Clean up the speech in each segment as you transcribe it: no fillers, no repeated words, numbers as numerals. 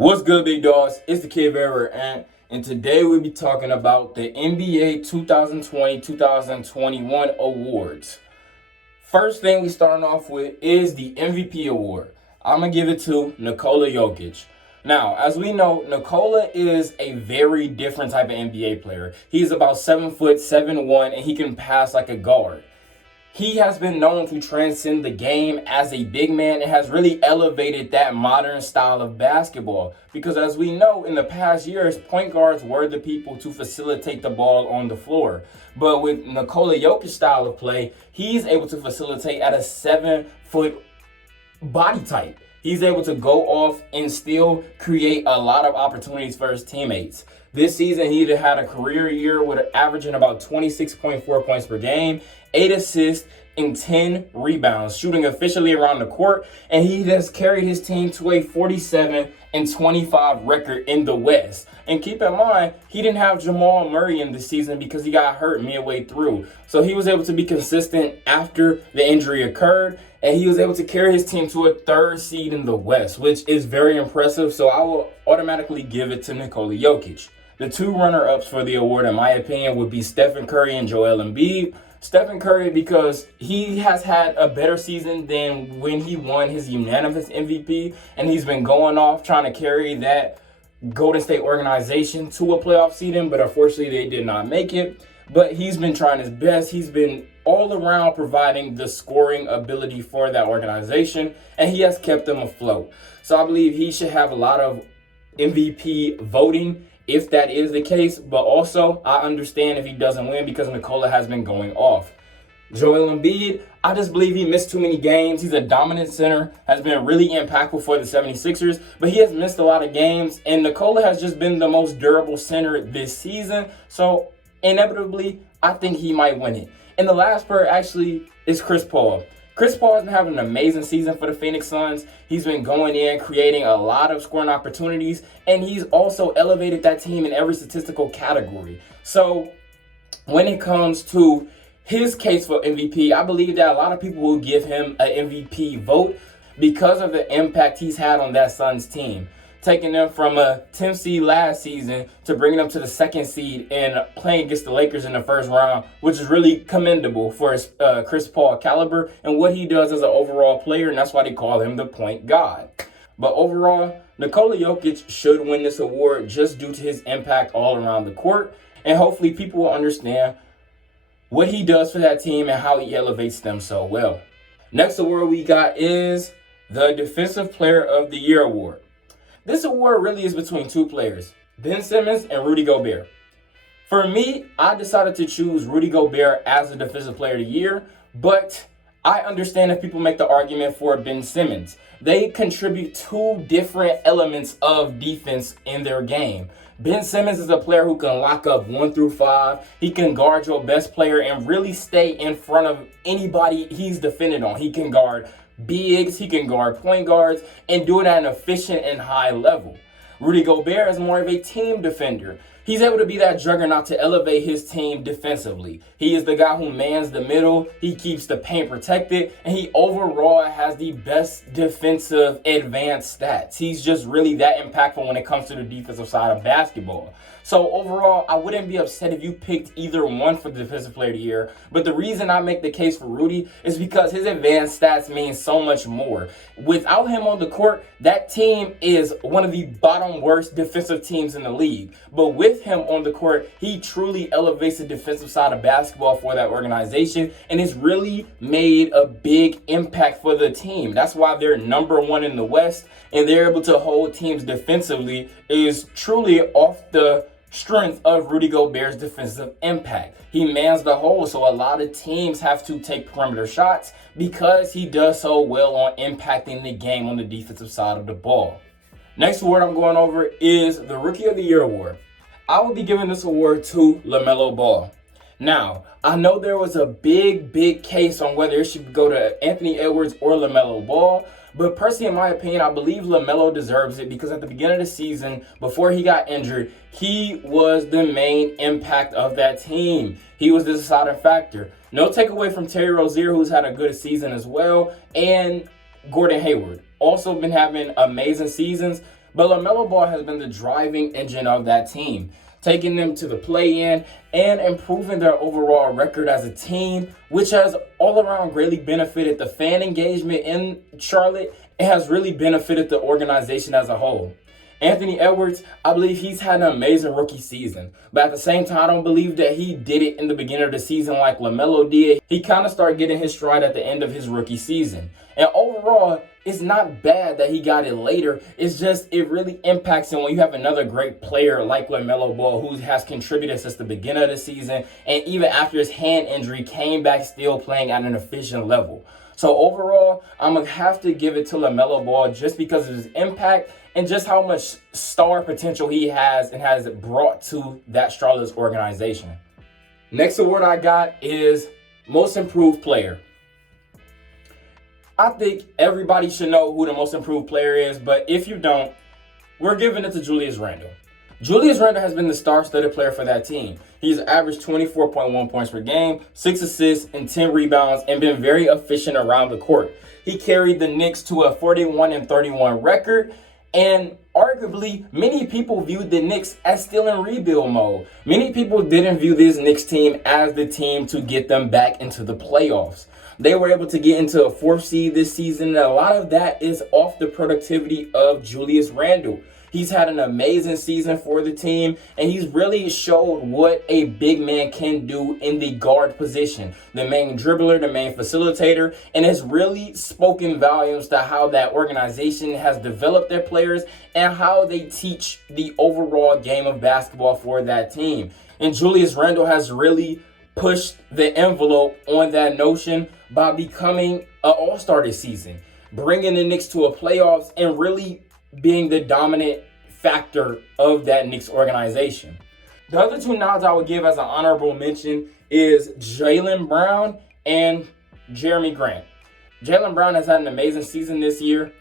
What's good, big dogs? It's the Kid Bearer, and today we'll be talking about the NBA 2020-2021 awards. First thing we starting off with is the MVP award. I'm going to give it to Nikola Jokic. Now, as we know, Nikola is a very different type of NBA player. He's about 7 foot, 7'1", and he can pass like a guard. He has been known to transcend the game as a big man and has really elevated that modern style of basketball. Because as we know, in the past years, point guards were the people to facilitate the ball on the floor. But with Nikola Jokic's style of play, he's able to facilitate at a 7 foot body type. He's able to go off and still create a lot of opportunities for his teammates. This season, he had a career year with averaging about 26.4 points per game, 8 assists, and 10 rebounds, shooting efficiently around the court, and he has carried his team to a 47-25 record in the West. And keep in mind, he didn't have Jamal Murray in the season because he got hurt midway through. So he was able to be consistent after the injury occurred, and he was able to carry his team to a 3rd seed in the West, which is very impressive. So I will automatically give it to Nikola Jokic. The 2 runner-ups for the award, in my opinion, would be Stephen Curry and Joel Embiid. Stephen Curry, because he has had a better season than when he won his unanimous MVP, and he's been going off trying to carry that Golden State organization to a playoff seeding, but unfortunately they did not make it. But he's been trying his best. He's been all around providing the scoring ability for that organization, and he has kept them afloat. So I believe he should have a lot of MVP voting if that is the case, but also I understand if he doesn't win because Nikola has been going off. Joel Embiid, I just believe he missed too many games. He's a dominant center, has been really impactful for the 76ers, but he has missed a lot of games, and Nikola has just been the most durable center this season, so inevitably, I think he might win it. And the last player actually is Chris Paul. Chris Paul has been having an amazing season for the Phoenix Suns. He's been going in, creating a lot of scoring opportunities, and he's also elevated that team in every statistical category. So when it comes to his case for MVP, I believe that a lot of people will give him an MVP vote because of the impact he's had on that Suns team, taking them from a 10th seed last season to bringing them to the 2nd seed and playing against the Lakers in the first round, which is really commendable for his Chris Paul caliber and what he does as an overall player, and that's why they call him the point god. But overall, Nikola Jokic should win this award just due to his impact all around the court, and hopefully people will understand what he does for that team and how he elevates them so well. Next award we got is the Defensive Player of the Year award. This award really is between 2 players, Ben Simmons and Rudy Gobert. For me, I decided to choose Rudy Gobert as the Defensive Player of the Year, but I understand if people make the argument for Ben Simmons. They contribute 2 different elements of defense in their game. Ben Simmons is a player who can lock up 1 through 5. He can guard your best player and really stay in front of anybody he's defended on. He can guard bigs, he can guard point guards, and do it at an efficient and high level. Rudy Gobert is more of a team defender. He's able to be that juggernaut to elevate his team defensively. He is the guy who mans the middle, he keeps the paint protected, and he overall has the best defensive advanced stats. He's just really that impactful when it comes to the defensive side of basketball. So overall, I wouldn't be upset if you picked either one for the Defensive Player of the Year, but the reason I make the case for Rudy is because his advanced stats mean so much more. Without him on the court, that team is one of the bottom worst defensive teams in the league. But with him on the court, he truly elevates the defensive side of basketball for that organization, and it's really made a big impact for the team. That's why they're number 1 in the West, and they're able to hold teams defensively is truly off the strength of Rudy Gobert's defensive impact. He mans the hole, so a lot of teams have to take perimeter shots because he does so well on impacting the game on the defensive side of the ball. Next award I'm going over is the Rookie of the Year award. I will be giving this award to LaMelo Ball. Now, I know there was a big case on whether it should go to Anthony Edwards or LaMelo Ball, but personally, in my opinion, I believe LaMelo deserves it because at the beginning of the season, before he got injured, he was the main impact of that team. He was the deciding factor. No takeaway from Terry Rozier, who's had a good season as well, and Gordon Hayward. Also been having amazing seasons, But LaMelo Ball has been the driving engine of that team, taking them to the play-in and improving their overall record as a team, which has all around greatly benefited the fan engagement in Charlotte. It has really benefited the organization as a whole. Anthony Edwards, I believe he's had an amazing rookie season. But at the same time, I don't believe that he did it in the beginning of the season like LaMelo did. He kind of started getting his stride at the end of his rookie season. And overall, it's not bad that he got it later. It's just it really impacts him when you have another great player like LaMelo Ball who has contributed since the beginning of the season. And even after his hand injury, came back still playing at an efficient level. So overall, I'm going to have to give it to LaMelo Ball just because of his impact and just how much star potential he has and has brought to that Charlotte's organization. Next award I got is Most Improved Player. I think everybody should know who the most improved player is, but if you don't, we're giving it to Julius Randle. Julius Randle has been the star-studded player for that team. He's averaged 24.1 points per game, 6 assists, and 10 rebounds, and been very efficient around the court. He carried the Knicks to a 41-31 record, and arguably, many people viewed the Knicks as still in rebuild mode. Many people didn't view this Knicks team as the team to get them back into the playoffs. They were able to get into a 4th seed this season, and a lot of that is off the productivity of Julius Randle. He's had an amazing season for the team, and he's really showed what a big man can do in the guard position. The main dribbler, the main facilitator, and has really spoken volumes to how that organization has developed their players and how they teach the overall game of basketball for that team. And Julius Randle has really pushed the envelope on that notion by becoming an all-star this season, bringing the Knicks to a playoffs and really being the dominant factor of that Knicks organization. The other two nods I would give as an honorable mention is Jaylen Brown and Jeremy Grant. Jaylen Brown has had an amazing season this year.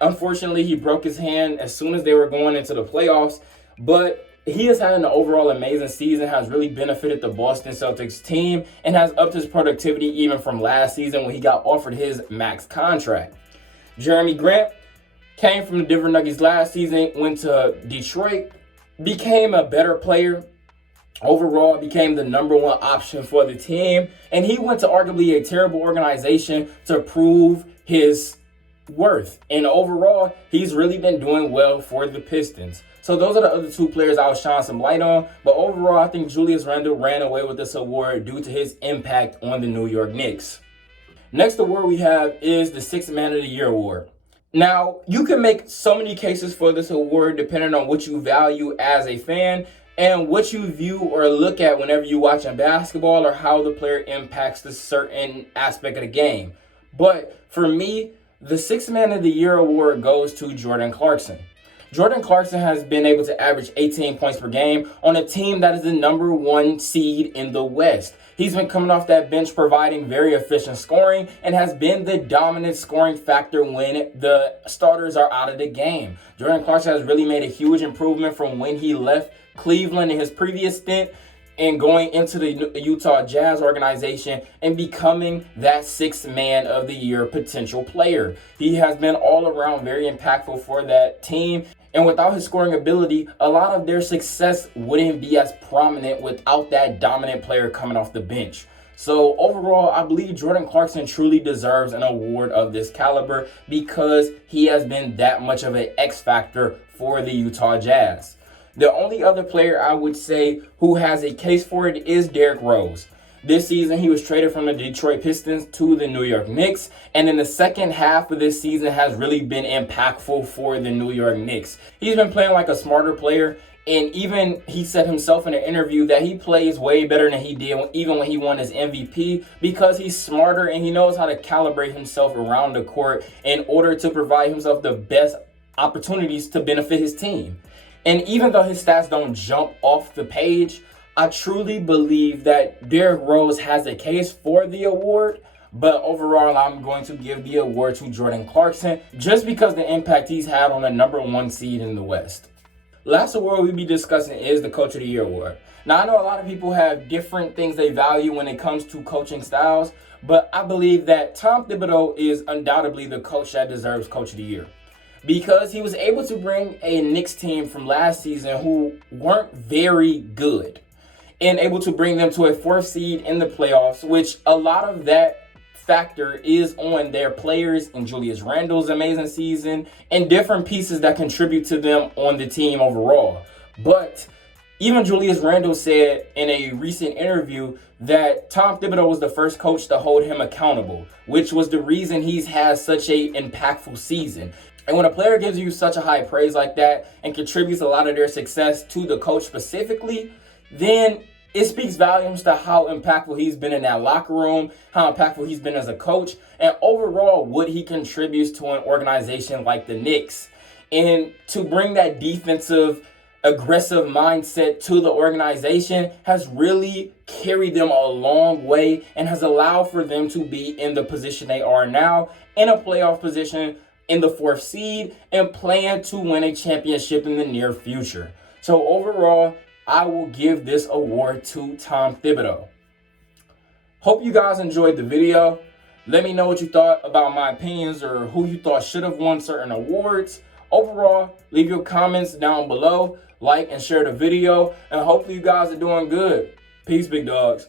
Unfortunately, he broke his hand as soon as they were going into the playoffs, but he has had an overall amazing season, has really benefited the Boston Celtics team, and has upped his productivity even from last season when he got offered his max contract. Jeremy Grant came from the Denver Nuggets last season, went to Detroit, became a better player. Overall, became the #1 option for the team, and he went to arguably a terrible organization to prove his worth. And overall, he's really been doing well for the Pistons. So those are the other two players I was shining some light on. But overall, I think Julius Randle ran away with this award due to his impact on the New York Knicks. Next award we have is the Sixth Man of the Year award. Now, you can make so many cases for this award depending on what you value as a fan and what you view or look at whenever you're watching basketball or how the player impacts the certain aspect of the game. But for me, the Sixth Man of the Year award goes to Jordan Clarkson. Jordan Clarkson has been able to average 18 points per game on a team that is the #1 seed in the West. He's been coming off that bench providing very efficient scoring and has been the dominant scoring factor when the starters are out of the game. Jordan Clarkson has really made a huge improvement from when he left Cleveland in his previous stint and going into the Utah Jazz organization and becoming that Sixth Man of the Year potential player. He has been all around very impactful for that team. And without his scoring ability, a lot of their success wouldn't be as prominent without that dominant player coming off the bench. So overall, I believe Jordan Clarkson truly deserves an award of this caliber because he has been that much of an X factor for the Utah Jazz. The only other player I would say who has a case for it is Derrick Rose. This season, he was traded from the Detroit Pistons to the New York Knicks, and in the second half of this season has really been impactful for the New York Knicks. He's been playing like a smarter player, and even he said himself in an interview that he plays way better than he did even when he won his MVP because he's smarter and he knows how to calibrate himself around the court in order to provide himself the best opportunities to benefit his team. And even though his stats don't jump off the page, I truly believe that Derrick Rose has a case for the award, but overall, I'm going to give the award to Jordan Clarkson just because the impact he's had on the #1 seed in the West. Last award we'll be discussing is the Coach of the Year award. Now, I know a lot of people have different things they value when it comes to coaching styles, but I believe that Tom Thibodeau is undoubtedly the coach that deserves Coach of the Year. because he was able to bring a Knicks team from last season who weren't very good and able to bring them to a 4th seed in the playoffs, which a lot of that factor is on their players and Julius Randle's amazing season and different pieces that contribute to them on the team overall. But even Julius Randle said in a recent interview that Tom Thibodeau was the first coach to hold him accountable, which was the reason he's had such an impactful season. And when a player gives you such a high praise like that and contributes a lot of their success to the coach specifically, then it speaks volumes to how impactful he's been in that locker room, how impactful he's been as a coach, and overall what he contributes to an organization like the Knicks. And to bring that defensive, aggressive mindset to the organization has really carried them a long way and has allowed for them to be in the position they are now, in a playoff position in the 4th seed and plan to win a championship in the near future. So overall, I will give this award to Tom Thibodeau. Hope you guys enjoyed the video. Let me know what you thought about my opinions or who you thought should have won certain awards. Overall, leave your comments down below, like and share the video, and hopefully you guys are doing good. Peace, big dogs.